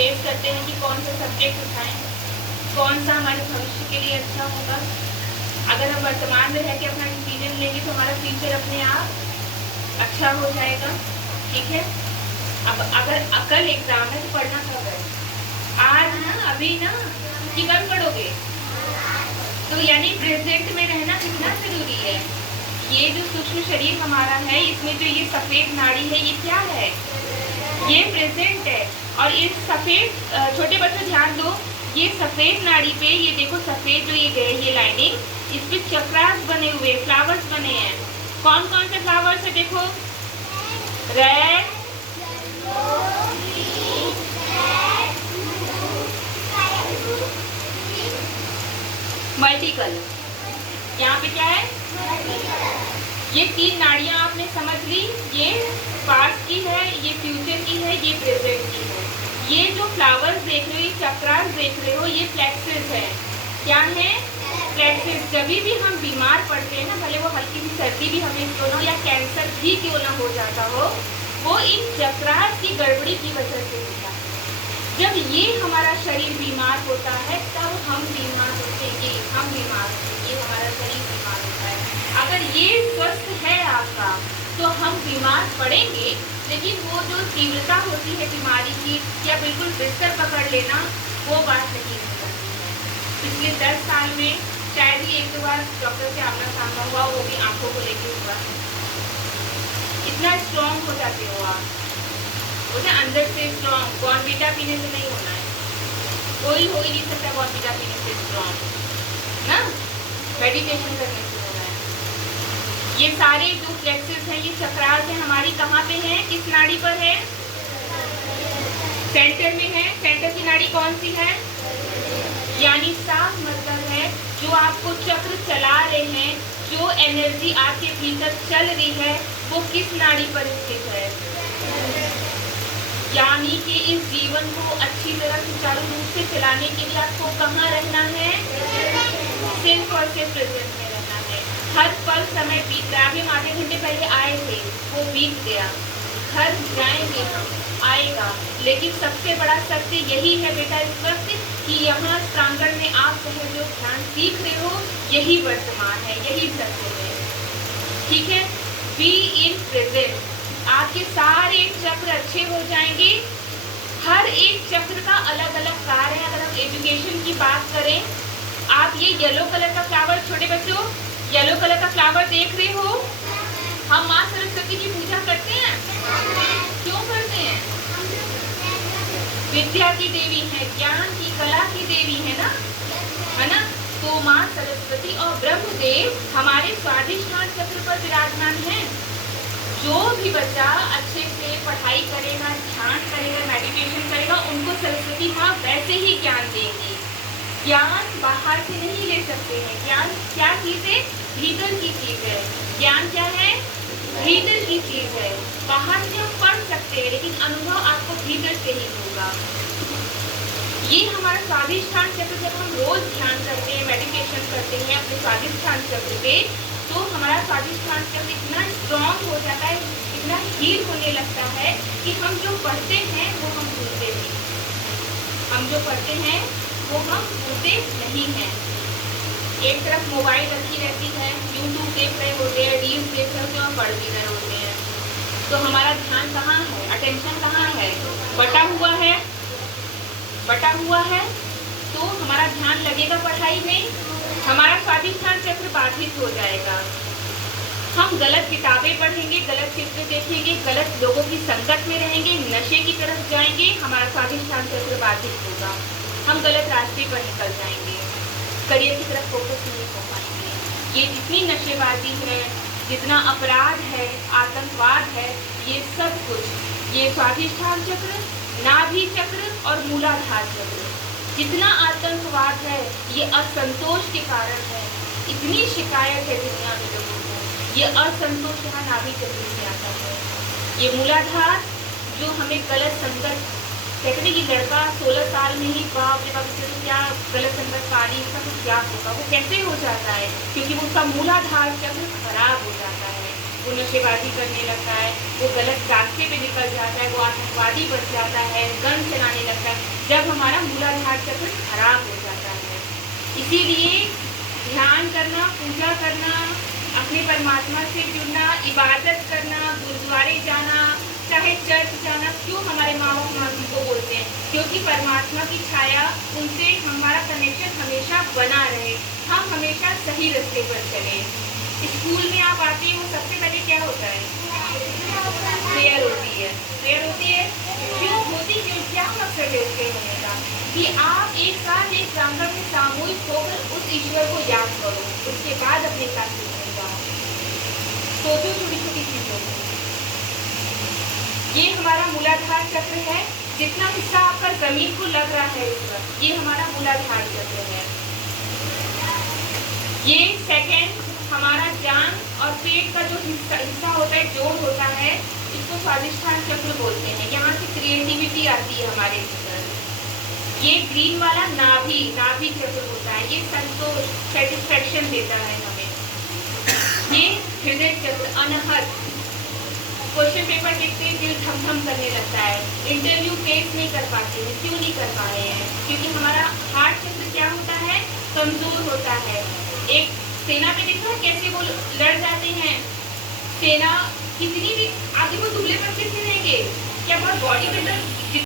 Debate करते हैं कि कौन सा सब्जेक्ट उठाएं, कौन सा हमारे भविष्य के लिए अच्छा होगा। अगर हम वर्तमान में रह के अपना डिसीजन लेंगे तो हमारा फ्यूचर अपने आप अच्छा हो जाएगा। ठीक है, अब अगर कल एग्जाम है तो पढ़ना कब है? आज ना, अभी ना, कि कब पढ़ोगे? तो यानी प्रेजेंट में रहना कितना जरूरी है। ये जो सूक्ष्म शरीर हमारा है, इसमें जो ये सफेद नाड़ी है, ये क्या है? ये प्रेजेंट है। और इस सफेद, छोटे बच्चों ध्यान दो, ये सफेद नाड़ी पे ये देखो, सफेद जो ये लाइनिंग, इस पे चक्रास बने हुए, फ्लावर्स बने हैं। कौन कौन से फ्लावर्स है देखो? Red, multi colour. यहाँ पे क्या है? ये 3 नाड़ियां आपने समझ ली। ये पास्ट की है, ये फ्यूचर की है, ये प्रेजेंट की है। ये जो फ्लावर्स देख रहे हो, ये चक्रास देख रहे हो, ये फ्लेक्सेस है। क्या है? फ्लेक्सेस। जब भी हम बीमार पड़ते हैं ना, भले वो हल्की सी सर्दी भी हमें क्यों ना हो या कैंसर भी क्यों ना हो जाता हो, वो इन चक्रास की गड़बड़ी की वजह से होता है। जब ये हमारा शरीर बीमार होता है तब हम बीमार होते हैं, हम बीमार होते हैं, ये हमारा शरीर बीमार होता है। अगर ये स्वस्थ है आपका तो हम बीमार पड़ेंगे, लेकिन वो जो तीव्रता होती है बीमारी की या बिल्कुल बिस्तर पकड़ लेना, वो बात नहीं हो सकती है। पिछले 10 साल में शायद ही 1-2 बार डॉक्टर से आमना सामना हुआ, वो भी आंखों को लेके हुआ। इतना स्ट्रॉन्ग हो जाते हो आप, उसे अंदर से स्ट्रॉन्ग। बॉर्नवीटा पीने से नहीं होना है, कोई हो ही नहीं सकता बॉर्नवीटा पीने से स्ट्रॉन्ग ना, मेडिटेशन करने से होना है। ये सारे जो फ्लेक्सेस हैं, ये चक्रास हैं, हमारी कहाँ पे हैं? किस नाड़ी पर है? सेंटर में है। सेंटर की नाड़ी कौन सी है? यानी साफ मतलब है, जो आपको चक्र चला रहे हैं, जो एनर्जी आपके भीतर चल रही है, वो किस नाड़ी पर स्थित है? यानी कि इस जीवन को अच्छी तरह सुचारू रूप से चलाने के लिए आपको कहाँ रहना है? सिर्फ और सिर्फ प्रेजेंट में रहना है। हर पल समय बीत रहा है। अभी हम आधे घंटे पहले आए थे, वो बीत गया। घर जाएंगे हम, आएगा। लेकिन सबसे बड़ा सत्य यही है बेटा इस वक्त, कि यहाँ प्रांगण में आप चाहे जो ध्यान सीख रहे हो, यही वर्तमान है, यही सत्य है। ठीक है, बी इन प्रेजेंट। आपके सारे चक्र अच्छे हो जाएंगे। हर एक चक्र का अलग अलग कार्य है। अगर हम एजुकेशन की बात करें, आप ये येलो कलर का फ्लावर, छोटे बच्चों येलो कलर का फ्लावर देख रहे हो? हम माँ सरस्वती की पूजा करते हैं। क्यों करते हैं? विद्या की देवी है, ज्ञान की, कला की देवी है ना। तो माँ सरस्वती और ब्रह्मदेव हमारे स्वाधिष्ठान चक्र पर विराजमान है। जो भी बच्चा अच्छे से पढ़ाई करेगा, ध्यान करेगा, मेडिटेशन करेगा, उनको सरस्वती माँ वैसे ही ज्ञान देंगी। ज्ञान बाहर से नहीं ले सकते हैं। ज्ञान क्या चीज है? भीतर की चीज है। ज्ञान क्या है? भीतर की चीज है। बाहर से हम पढ़ सकते हैं, लेकिन अनुभव आपको भीतर से ही होगा। ये हमारा स्वाधिष्ठान चक्र, जब हम रोज ध्यान करते हैं, मेडिटेशन करते हैं अपने स्वाधिष्ठान चक्र पे, तो हमारा स्वाधिष्ठान चक्र इतना स्ट्रॉन्ग हो जाता है, इतना हील होने लगता है कि हम जो पढ़ते हैं वो हम भूलते नहीं। हम जो पढ़ते हैं वो हम भूलते नहीं हैं। एक तरफ मोबाइल रखी रहती है, यूट्यूब देख रहे होते हैं, रील्स देख रहे होते हैं और पढ़ भी रहे होते हैं, तो हमारा ध्यान कहाँ है? अटेंशन कहाँ है? बटा हुआ है। बटा हुआ है तो हमारा ध्यान लगेगा पढ़ाई में, हमारा स्वाधिष्ठान चक्र बाधित हो जाएगा। हम गलत किताबें पढ़ेंगे, गलत चित्र देखेंगे, गलत लोगों की संगत में रहेंगे, नशे की तरफ जाएंगे, हमारा स्वाधिष्ठान चक्र बाधित होगा। हम गलत रास्ते पर निकल जाएंगे, करियर की तरफ फोकस नहीं हो पाएंगे। ये जितनी नशेबाजी है, जितना अपराध है, आतंकवाद है, ये सब कुछ ये स्वाधिष्ठान चक्र, नाभि चक्र और मूलाधार चक्र, जितना आतंकवाद है ये असंतोष के कारण है। इतनी शिकायत है दुनिया में लोगों को, ये असंतोष यहाँ नाभि चक्र से आता है। ये मूलाधार जो हमें गलत संगत, कहते हैं कि लड़का 16 साल में ही बाप रे बाप से क्या गलत संगत पाली, इसका तो क्या होगा, वो कैसे हो जाता है? क्योंकि वो उसका मूलाधार चक्र खराब हो जाता है। वो नशेबाजी करने लगता है, वो गलत रास्ते पे निकल जाता है, वो आतंकवादी बन जाता है, गन चलाने लगता है। जब हमारा मूलाधार चक्र खराब हो जाता है। इसीलिए ध्यान करना, पूजा करना, अपने परमात्मा से जुड़ना, इबादत करना, गुरुद्वारे जाना, चाहे चर्च जाना, क्यों हमारे माँ बाप हमको बोलते हैं? क्योंकि परमात्मा की छाया, उनसे हमारा कनेक्शन हमेशा बना रहे, हम हमेशा सही रास्ते पर चले। स्कूल में आप आते हो, सबसे पहले क्या होता है? प्रेयर होती है। प्रेयर होती है क्यों होती? क्यों? क्या मकसद है उसके होने का? कि आप एक साथ एक प्रांगण में सामूहिक होकर उस ईश्वर को याद करो, उसके बाद अपने साथ जुड़ने जाओ। सोचो छोटी छोटी चीजों को। ये हमारा मूलाधार चक्र है। जितना हिस्सा आपका जमीन को लग रहा है इस वक्त, ये हमारा मूलाधार चक्र है। ये सेकंड हमारा जान और पेट का जो हिस्सा होता है, जोड़ होता है, इसको स्वादिष्ठान चक्र बोलते हैं। यहाँ से क्रिएटिविटी आती है हमारे भीतर। ये ग्रीन वाला नाभि चक्र होता है, ये संतोष, सेटिस्फेक्शन देता है हमें। ये हृदय चक्र, अनहद, क्वेश्चन पेपर देखते हैं दिल धम धम करने लगता है, इंटरव्यू फेस नहीं कर पाते हैं। क्यों नहीं कर पा रहे हैं? क्योंकि हमारा हार्ट चक्र क्या होता है? कमजोर होता है। एक सेना में देखो कैसे वो लड़ जाते हैं। सेना कितनी भी आगे वो दुबले पतले से रहेंगे, क्या बहुत बॉडी बिल्डर